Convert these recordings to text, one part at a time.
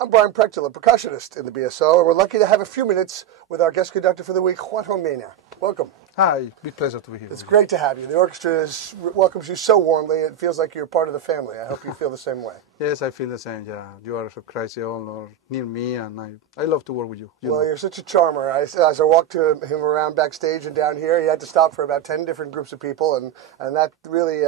I'm Brian Prechtl, a percussionist in the BSO, and we're lucky to have a few minutes with our guest conductor for the week, Juanjo Mena. Welcome. Hi, big pleasure to be here. It's great to have you. The orchestra welcomes you so warmly. It feels like you're part of the family. I hope you feel the same way. Yes, I feel the same. Yeah, you are so crazy or near me, and I love to work with you. You're such a charmer. As I walked him around backstage and down here, he had to stop for about 10 different groups of people, and that really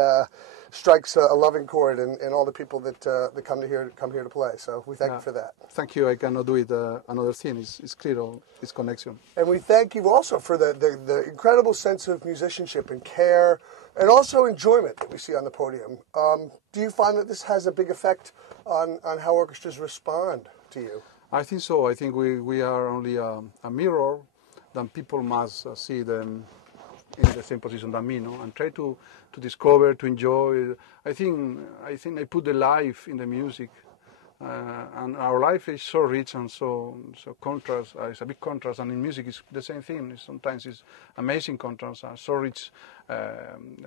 strikes a loving chord in all the people that come here to play. So we thank you for that. Thank you. I cannot do it. Another thing is clear, this connection. And we thank you also for the incredible sense of musicianship and care, and also enjoyment that we see on the podium. Do you find that this has a big effect on how orchestras respond to you? I think so. I think we are only a mirror, then people must see them in the same position than me, no? And try to discover, to enjoy. I think I put the life in the music, and our life is so rich and so contrast. It's a big contrast, and in music it's the same thing. Sometimes it's amazing contrast, so rich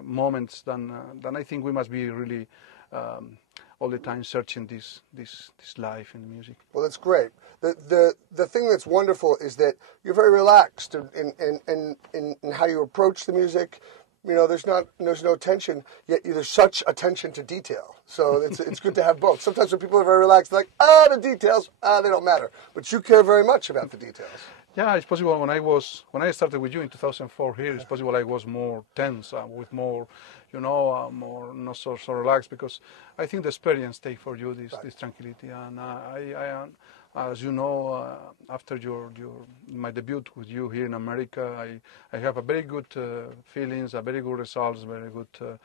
moments. Then I think we must be really all the time searching this life in the music. Well, that's great. The thing that's wonderful is that you're very relaxed in how you approach the music. You know, there's no tension, yet there's such attention to detail. So it's good to have both. Sometimes when people are very relaxed, they're like, the details, they don't matter. But you care very much about the details. Yeah, it's possible when I started with you in 2004 here, it's possible I was more tense, with more, more not so relaxed, because I think the experience takes for you this tranquility. And I as you know, after my debut with you here in America, I have a very good feelings, a very good results, very good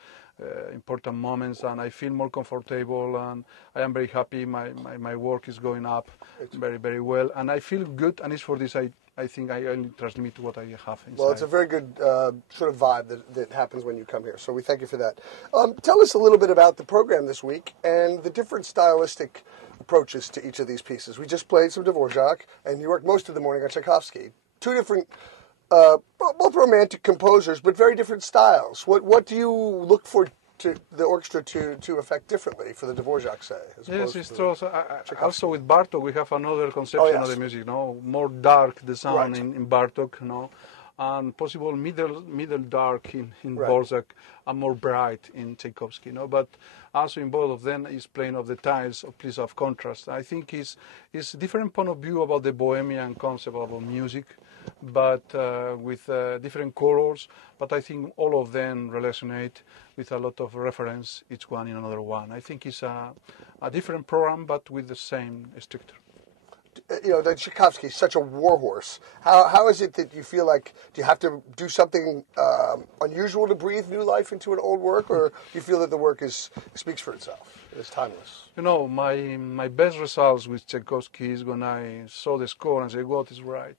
important moments, and I feel more comfortable, and I am very happy. My work is going up very, very well, and I feel good, and it's for this I think I only transmit what I have inside. Well, it's a very good sort of vibe that happens when you come here, so we thank you for that. Tell us a little bit about the program this week and the different stylistic approaches to each of these pieces. We just played some Dvorak, and you worked most of the morning on Tchaikovsky. Two different, both romantic composers, but very different styles. What do you look for to the orchestra to affect differently for the Dvorak, say? Yes, it's true. Also with Bartok, we have another conception of the music, more dark the sound in Bartok, and possible middle dark in Dvorak, and more bright in Tchaikovsky, But also in both of them is playing of the tiles of place of contrast. I think it's different point of view about the Bohemian concept about music, but with different colors. But I think all of them resonate with a lot of reference, each one in another one. I think it's a different program, but with the same structure. The Tchaikovsky is such a warhorse. How is it that you feel like, do you have to do something unusual to breathe new life into an old work, or do you feel that the work speaks for itself? It's timeless. My best results with Tchaikovsky is when I saw the score and say, what is right?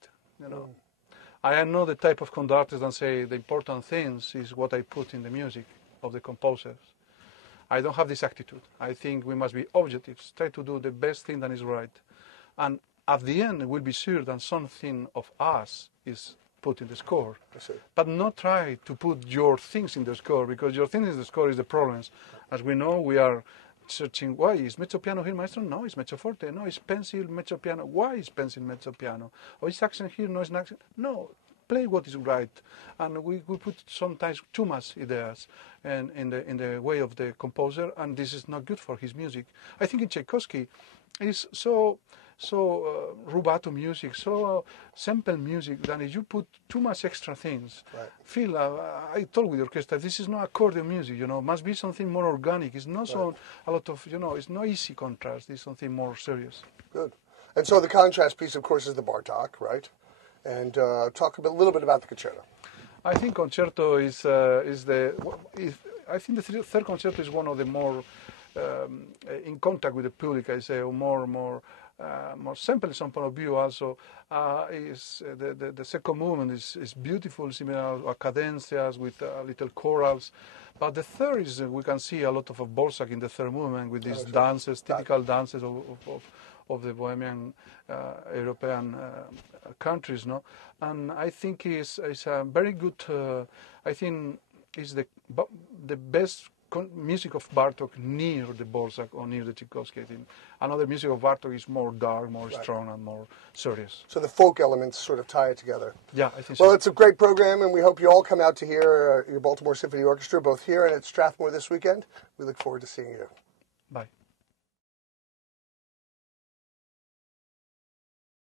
I am not the type of conductor that say the important things is what I put in the music of the composers. I don't have this attitude. I think we must be objective, try to do the best thing that is right. And at the end, we'll be sure that something of us is put in the score. But not try to put your things in the score, because your things in the score is the problems. As we know, we are searching, why is mezzo piano here, maestro? No, it's mezzo forte. No, it's pencil, mezzo piano. Why is pencil, mezzo piano? Or is accent here? No, it's an accent. No, play what is right. And we put sometimes too much ideas in the way of the composer, and this is not good for his music. I think in Tchaikovsky is so rubato music, so simple music, that if you put too much extra things, feel, I told with the orchestra, this is not accordion music, must be something more organic. It's not so a lot of, it's not easy contrast, it's something more serious. Good. And so the contrast piece, of course, is the Bartok, right? And talk a little bit about the concerto. I think concerto I think the third concerto is one of the more in contact with the public, I say, or more simple in some point of view. Also, is the second movement is beautiful, similar to cadencias with little chorals. But the third is we can see a lot of Dvorak in the third movement with these dances, typical dances of the Bohemian European countries, And I think it's a very good. I think is the best music of Bartok near the Dvorak or near the Tchaikovsky. I think another music of Bartok is more dark, more strong, and more serious. So the folk elements sort of tie it together. Yeah, I think so. Well, it's a great program, and we hope you all come out to hear your Baltimore Symphony Orchestra, both here and at Strathmore this weekend. We look forward to seeing you. Bye.